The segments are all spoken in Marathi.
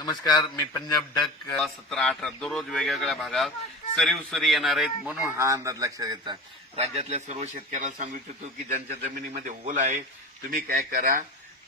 नमस्कार मी पंजाब डक सतरा अठरा दररोज वेगवेगळ्या भागात सरीव सरी येणार आहेत म्हणून हा अंदाज लक्षात घ्यायचा राज्यातल्या सर्व शेतकऱ्याला सांगू इच्छितो की ज्यांच्या जमिनीमध्ये ओल आहे तुम्ही काय करा?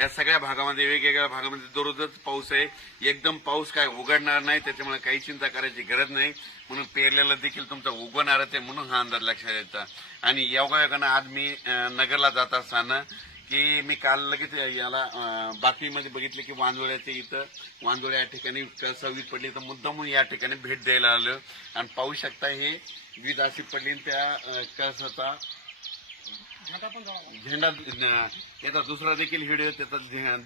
या सगळ्या भागामध्ये वेगवेगळ्या भागामध्ये दररोजच पाऊस आहे. एकदम पाऊस काय उघडणार नाही त्याच्यामुळे काही चिंता करायची गरज नाही. म्हणून पेरलेला देखील तुमचा उगवणारच आहे म्हणून हा अंदाज लक्षात येतात आणि योगायोगानं आज मी नगरला जात असताना की मी काल लगेच याला बातमीमध्ये बघितलं की वांजोळ्याच्या इथं वांजोळ्या या ठिकाणी कळसा पडली तर मुद्दामून या ठिकाणी भेट द्यायला आलं. आणि पाहू शकता हे वीज अशी पडली आणि त्या कळसाचा झेंडा अं, याचा दुसरा देखील व्हिडिओ त्याचा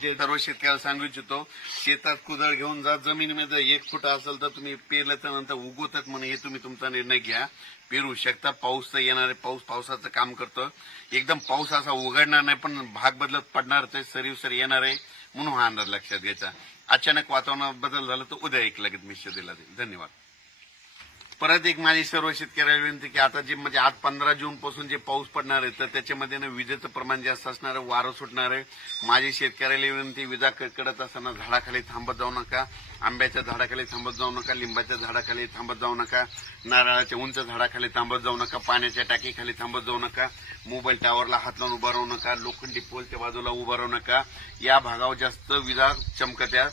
जे सर्व शेतकऱ्याला सांगू इच्छितो शेतात कुदळ घेऊन जा जमिनीमध्ये एक फुट असेल तर तुम्ही पेरल्याच्या नंतर उगवतात म्हणून हे तुम्ही तुमचा निर्णय घ्या. पेरू शकता पाऊस तर येणार आहे पाऊस पावसाचं काम करतो. एकदम पाऊस असा उघडणार नाही पण भाग बदलत पडणार ते सरीवसर येणार आहे. म्हणून हा अंदाज लक्षात घ्यायचा. अचानक वातावरणात बदल झाला तर उद्या एक लगेच मिश्र दिला जाईल धन्यवाद. परत एक माझी सर्व शेतकऱ्याला विनंती की आता जे म्हणजे आज पंधरा जून पासून जे पाऊस पडणार आहे तर त्याच्यामध्ये ना विजेचं प्रमाण जास्त असणार आहे वारं सुटणार आहे. माझी शेतकऱ्याला विनंती विजा कडकडत असताना झाडाखाली थांबत जाऊ नका आंब्याच्या झाडाखाली थांबत जाऊ नका लिंबाच्या झाडाखाली थांबत जाऊ नका नारळाच्या उंच झाडाखाली थांबत जाऊ नका पाण्याच्या टाकीखाली थांबत जाऊ नका मोबाईल टॉवरला हात लावून उभा राहू नका लोखंडी पोलच्या बाजूला उभा राहू नका. या भागावर जास्त विजा चमकत्या.